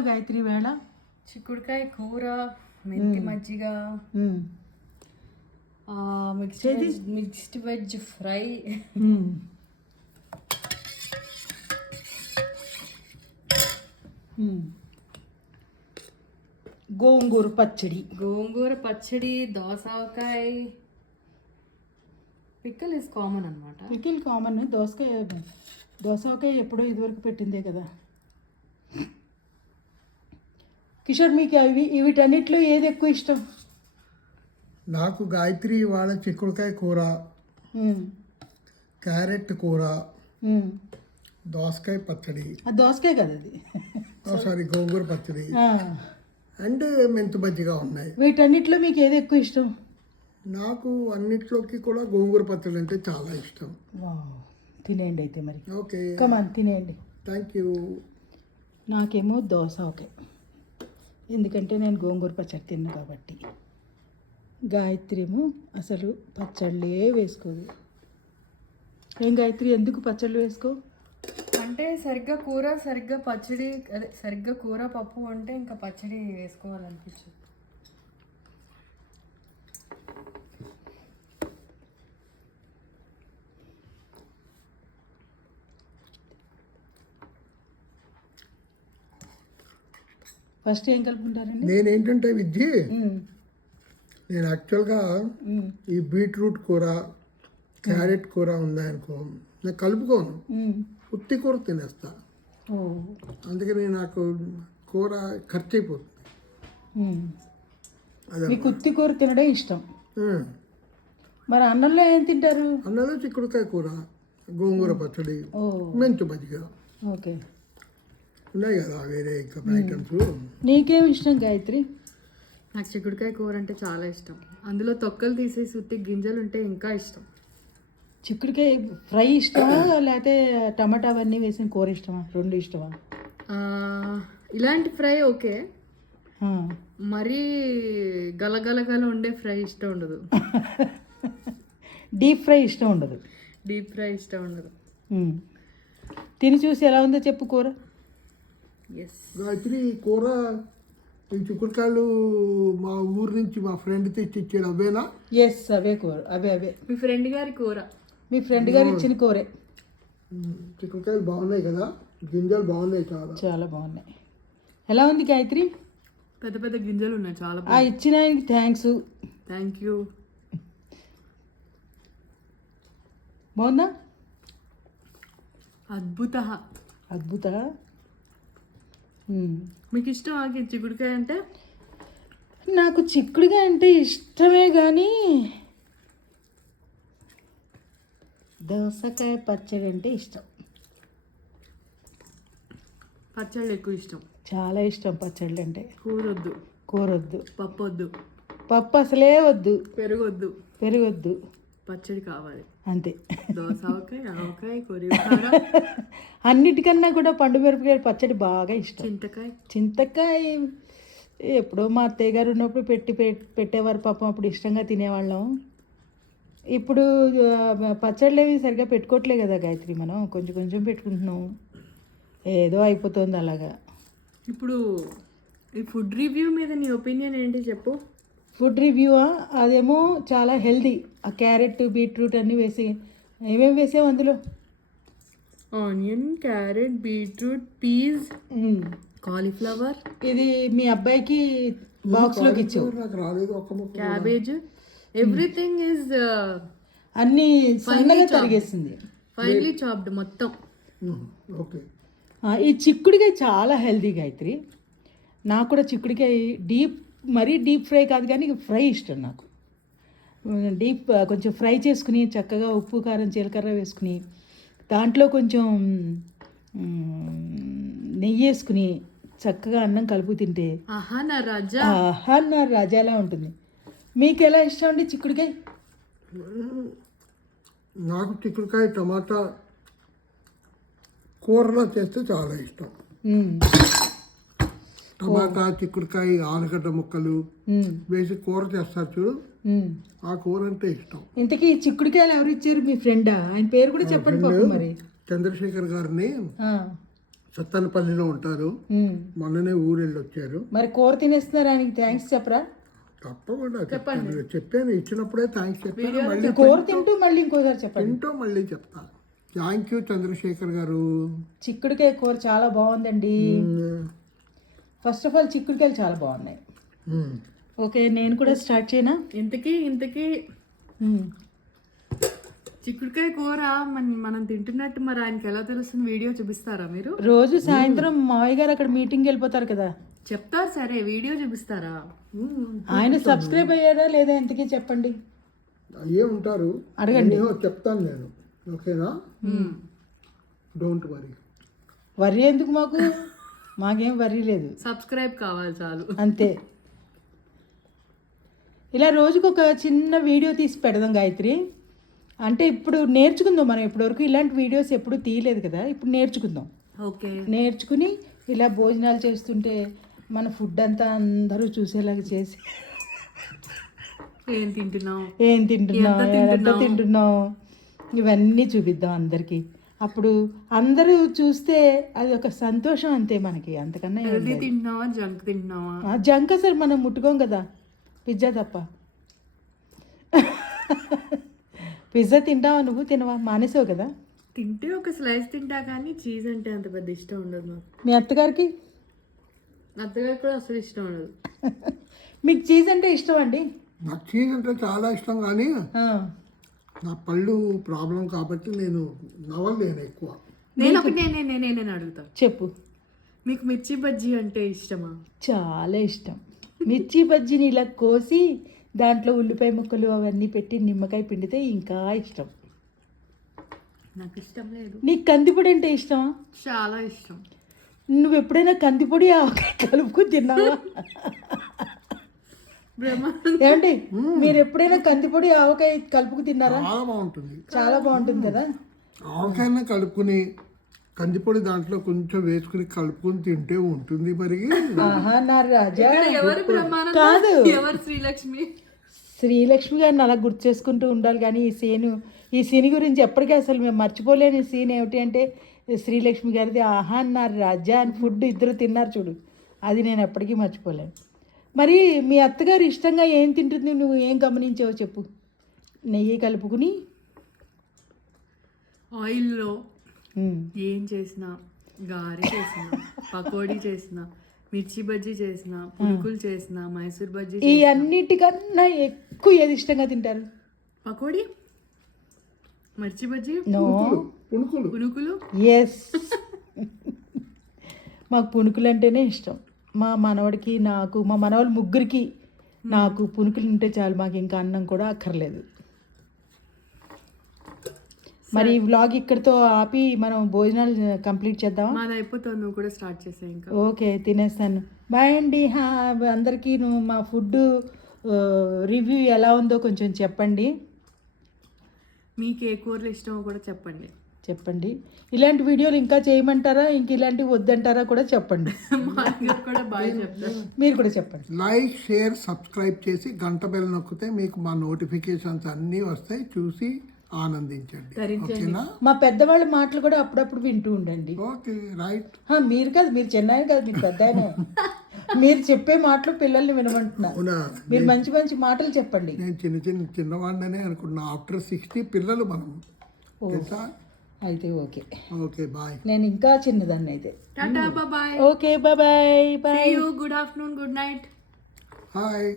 చేసావు గాయత్రి వేళ? చిక్కుడుకాయ కూర, మెంతి మజ్జిగ, మిక్స్డ్ వెజ్ ఫ్రై, గోంగూర పచ్చడి, దోసకాయ పిక్కల్ ఇస్ కామన్ అనమాట. Pickle common. దోసకాయ ఎప్పుడో ఇదివరకు పెట్టిందే కదా. కిషోర్, మీకు వీటన్నిటిలో ఏది ఎక్కువ ఇష్టం? నాకు గాయత్రి వాళ్ళ చిక్కుడుకాయ కూర, క్యారెట్ కూర, దోసకాయ పచ్చడి, దోసకాయ కదా అది, సారీ గోంగూర పచ్చడి అండ్ మెంతు మజ్జిగ ఉన్నాయి. వీటన్నిటిలో మీకు ఏది ఎక్కువ ఇష్టం? నాకు అన్నిట్లోకి కూడా గోంగూర పచ్చడి అంటే చాలా ఇష్టం. తినేయండి అయితే మరి. ఓకే, కమాన్ తినేయండి. Thank you. నాకేమో దోసకాయ, ఎందుకంటే నేను గోంగూర పచ్చడి తిన్నా కాబట్టి. గాయత్రి ఏమో అసలు పచ్చళ్ళే వేసుకోదు. ఏం గాయత్రి, ఎందుకు పచ్చళ్ళు వేసుకో? అంటే సరిగ్గా కూర, సరిగ్గా పచ్చడి, అదే సరిగ్గా కూర పప్పు అంటే ఇంకా పచ్చడి వేసుకోవాలనిపించదు. ఫస్ట్ ఏం కలుపుకుంటారండి? నేనేంటంటే విద్య, నేను యాక్చువల్గా ఈ బీట్రూట్ కూర, క్యారెట్ కూర ఉందనుకో, నేను కలుపుకోను, ఉత్తి కూర తినేస్తా. అందుకని నాకు కూర ఖర్చు అయిపోతుంది. మీకు ఉత్తి కూర తినడం ఇష్టం. మరి అన్నంలో ఏం తింటారు? అన్నంలో చిక్కుడుకాయ కూర, గోంగూర పచ్చడి, మెంతు మజ్జిగ. ఓకే, ఉన్నాయి కదా వేరే ఇంకా ఐటమ్స్. నీకేం ఇష్టం గాయత్రి? నాకు చిక్కుడుకాయ కూర అంటే చాలా ఇష్టం. అందులో తొక్కలు తీసేసి ఉత్తి గింజలు ఉంటే ఇంకా ఇష్టం. చిక్కుడుకాయ ఫ్రై ఇష్టమా లేకపోతే టమాటా అవన్నీ వేసిన కూర ఇష్టమా? రెండు ఇష్టమా? ఇలాంటి ఫ్రై ఓకే, మరీ గలగలగల ఉండే ఫ్రై ఇష్టం ఉండదు. డీప్ ఫ్రై ఇష్టం ఉండదు. తిని చూసి ఎలా ఉందో చెప్పు కూర. గాయత్రి కూర, ఈ చిక్కుడుకాయలు మా ఊరు నుంచి మా ఫ్రెండ్ తెచ్చి ఇచ్చాడు, అవేనా? ఎస్, అవే కూర, అవే. మీ ఫ్రెండ్ గారి కూర, మీ ఫ్రెండ్ గారు ఇచ్చిన కూరే. చిక్కుడుకాయలు బాగున్నాయి కదా, గింజలు బాగున్నాయి, చాలా బాగున్నాయి. ఎలా ఉంది గాయత్రి? పెద్ద పెద్ద గింజలు ఉన్నాయి, చాలా ఇచ్చిన ఆయనకి థ్యాంక్స్. Thank you. బాగుందా? అద్భుత. మీకు ఇష్టం ఆగి చిక్కుడుకాయ అంటే? నాకు చిక్కుడుకాయ అంటే ఇష్టమే, కానీ దోసకాయ పచ్చడి అంటే ఇష్టం. పచ్చళ్ళు ఎక్కువ ఇష్టం, చాలా ఇష్టం పచ్చళ్ళు అంటే. కూర వద్దు, పప్పు అసలే వద్దు, పెరుగొద్దు, పచ్చడి కావాలి అంతే. దోసకాయ, ఆవకాయ, కొరివికార, అన్నిటికన్నా కూడా పండు మిరపకాయ పచ్చడి బాగా ఇష్టం. చింతకాయ ఎప్పుడో మా అత్తయ్య గారు ఉన్నప్పుడు పెట్టేవారు పాపం, అప్పుడు ఇష్టంగా తినేవాళ్ళం. ఇప్పుడు పచ్చళ్ళు ఏవి సరిగ్గా పెట్టుకోవట్లే కదా గాయత్రి, మనం కొంచెం కొంచెం పెట్టుకుంటున్నాం, ఏదో అయిపోతుంది అలాగా. ఇప్పుడు ఈ ఫుడ్ రివ్యూ మీద నీ ఒపీనియన్ ఏంటి చెప్పు. ఫుడ్ రివ్యూ అదేమో చాలా హెల్దీ. ఆ క్యారెట్, బీట్రూట్ అన్నీ వేసి, ఏమేమి వేసావు అందులో? Onion, carrot, beetroot, peas, cauliflower. ఇది మీ అబ్బాయికి బాక్స్లోకి ఇచ్చావు. క్యాబేజ్, ఎవ్రీథింగ్ ఈజ్ అన్నీ సన్నగా తరిగేసింది, ఫైన్లీ చాప్డ్ మొత్తం. ఓకే. ఈ చిక్కుడుకాయ చాలా హెల్దీ గాయత్రి. నాకు కూడా చిక్కుడుకాయ మరీ డీప్ ఫ్రై కాదు, కానీ ఫ్రై ఇష్టం నాకు. కొంచెం ఫ్రై చేసుకుని చక్కగా ఉప్పు, కారం, జీలకర్ర వేసుకుని దాంట్లో కొంచెం నెయ్యి వేసుకుని చక్కగా అన్నం కలుపు తింటే ఆహా నా రాజాలా ఉంటుంది. మీకు ఎలా ఇష్టం అండి చిక్కుడుకాయ? నాకు చిక్కుడుకాయ టమాటా కూరలో చేస్తే చాలా ఇష్టం. టమాటా, చిక్కుడుకాయ, ఆలుగడ్డ ముక్కలు వేసి కూర చేస్తారు చూడు, ఆ కూర అంటే ఇష్టం. ఇంతకీ చిక్కుడుకాయలు ఎవరు ఇచ్చారు? మీ ఫ్రెండా? ఆయన పేరు కూడా చెప్పండి పాపం. మరి చంద్రశేఖర్ గారిని సత్తనపల్లిలో ఉంటారు. మొన్ననే ఊరు వెళ్ళి వచ్చారు. మరి కూర తినేస్తున్నారు, ఆయనకి థ్యాంక్స్ చెప్పరా? తప్పకుండా చెప్తాను. చెప్పాను, ఇచ్చినప్పుడే థ్యాంక్స్ చెప్పాను. మళ్ళీ కూర తింటూ మళ్ళీ ఇంకోసారి చెప్పండి. తింటూ మళ్ళీ చెప్తా. థ్యాంక్ యూ చంద్రశేఖర్ గారు. చిక్కుడుకాయ కూర చాలా బాగుందండి. ఫస్ట్ ఆఫ్ ఆల్ చిక్కుడుకాయలు చాలా బాగున్నాయి. ఓకే, నేను కూడా స్టార్ట్ చేయనా? ఇంతకీ చిక్కుడుకాయ కూర మనం తింటున్నట్టు మరి ఆయనకి ఎలా తెలుస్తుంది? వీడియో చూపిస్తారా మీరు? రోజు సాయంత్రం మావయ్య గారు అక్కడ మీటింగ్కి వెళ్ళిపోతారు కదా, చెప్తారు. సరే, వీడియో చూపిస్తారా? ఆయన సబ్స్క్రైబ్ అయ్యారా లేదా ఇంతకీ చెప్పండి. అయ్యే ఉంటారు, అడగండి. చెప్తాను నేను. ఓకేనా? Don't worry. వర్రీ ఎందుకు మాకేం వర్రీ లేదు. సబ్స్క్రైబ్ కావాలి చాలు, అంతే. ఇలా రోజుకు ఒక చిన్న వీడియో తీసి పెడదాం గాయత్రి. అంటే ఇప్పుడు నేర్చుకుందాం. మనం ఇప్పటివరకు ఇలాంటి వీడియోస్ ఎప్పుడు తీయలేదు కదా, ఇప్పుడు నేర్చుకుందాం. ఓకే, నేర్చుకుని ఇలా భోజనాలు చేస్తుంటే మన ఫుడ్ అంతా అందరూ చూసేలాగా చేసి ఏం తింటున్నాం, ఎంత తింటున్నాం ఇవన్నీ చూపిద్దాం అందరికీ. అప్పుడు అందరూ చూస్తే అది ఒక సంతోషం, అంతే మనకి. అంతకన్నా హెల్దీ తింటున్నావా, జంక్ తింటున్నావా? జంక్ అసలు మనం ముట్టుకోం కదా, పిజ్జా తప్ప. పిజ్జా తింటావా నువ్వు? తినవా? మానేసావు కదా. తింటే ఒక స్లైస్ తింటా, కానీ చీజ్ అంటే అంత పెద్ద ఇష్టం ఉండదు నాకు. మీ అత్తగారికి? అత్తగారికి కూడా అసలు ఇష్టం ఉండదు. మీకు చీజ్ అంటే ఇష్టం అండి? నాకు చీజ్ అంటే చాలా ఇష్టం, కానీ నా పళ్ళు ప్రాబ్లం కాబట్టి నేను నవ్వలేను ఎక్కువ. నేను అడుగుతా, చెప్పు. మీకు మిర్చి బజ్జీ అంటే ఇష్టమా? చాలా ఇష్టం. మిర్చి బజ్జీని ఇలా కోసి దాంట్లో ఉల్లిపాయ ముక్కలు అవన్నీ పెట్టి నిమ్మకాయ పిండితే ఇంకా ఇష్టం. నాకు ఇష్టం లేదు. నీకు కందిపొడి అంటే ఇష్టమా? చాలా ఇష్టం. నువ్వు ఎప్పుడైనా కందిపొడి ఆవకాయ కలుపుకుని తిన్నావా? ఏమండి, మీరు ఎప్పుడైనా కందిపొడి ఆవకాయ కలుపుకు తిన్నారా? చాలా బాగుంటుంది, చాలా బాగుంటుంది కదా. ఆవకాయన కలుపుకుని కందిపొడి దాంట్లో కొంచెం వేసుకుని కలుపుకుని తింటే ఉంటుంది. మరి ఆహా నా రాజా. ఎవరు బ్రహ్మానంద? కాదు, ఎవరు శ్రీలక్ష్మి? శ్రీలక్ష్మి గారిని అలా గుర్తు చేసుకుంటూ ఉండాలి. కానీ ఈ సీన్ గురించి ఎప్పటికీ అసలు మేము మర్చిపోలేని సీన్ ఏమిటి అంటే శ్రీలక్ష్మి గారిది ఆహా అన్నారు రాజా అని ఫుడ్ ఇద్దరు తిన్నారు చూడు, అది నేను ఎప్పటికీ మర్చిపోలేను. మరి మీ అత్తగారు ఇష్టంగా ఏం తింటుంది, నువ్వు ఏం గమనించావో చెప్పు. నెయ్యి కలుపుకుని ఆయిల్లో ఏం చేసినా, గారె చేసిన, పకోడీ చేసిన, మిర్చి బజ్జీ చేసిన, పునుకులు చేసిన, మైసూర్ బజ్జీ, ఈ అన్నిటికన్నా ఎక్కువ ఏది ఇష్టంగా తింటారు? పకోడీ, మిర్చి బజ్జీ, పునుకులు. ఎస్, మాకు పునుకులు అంటేనే ఇష్టం. మా మనవడికి, నాకు, మా మనవాళ్ళు ముగ్గురికి నాకు పునుకులు ఉంటే చాలు, మాకు ఇంకా అన్నం కూడా అక్కర్లేదు. మరి ఈ వ్లాగ్ ఇక్కడితో ఆపి మనం భోజనాలు కంప్లీట్ చేద్దామా? మాది అయిపోతుంది, నువ్వు కూడా స్టార్ట్ చేసావు ఇంకా. ఓకే, తినేస్తాను. బాయ్ అండి. అందరికీ నువ్వు మా ఫుడ్ రివ్యూ ఎలా ఉందో కొంచెం చెప్పండి. మీకు ఏ కూరలు ఇష్టమో కూడా చెప్పండి. ఇలాంటి వీడియోలు ఇంకా చేయమంటారా, ఇంక ఇలాంటివి వద్దంటారా కూడా చెప్పండి. కూడా బాయ్ చెప్తారు, మీరు కూడా చెప్పండి. లైక్, షేర్, సబ్స్క్రైబ్ చేసి గంట బెల్ నొక్కితే మీకు మా నోటిఫికేషన్స్ అన్నీ వస్తాయి. చూసి ఆనందించండి. ఓకేనా? మా పెద్దవాళ్ళ మాటలు కూడా అప్పుడప్పుడు వింటూ ఉండండి. Okay, right. మీరు కాదు, మీరు చిన్న కాదు, మీరు పెద్ద ఆయన. మీరు చెప్పే మాటలు పిల్లల్ని వినమంటున్నారు. మీరు మంచి మంచి మాటలు చెప్పండి. నేను చిన్నవాడినే అనుకున్నా. ఆఫ్టర్ 60 పిల్లలు మనం. అయితే ఓకే, బాయ్. నేను ఇంకా చిన్నదాన్ని అయితే. Tata, bye. Okay, bye. Good afternoon, good night. Hi.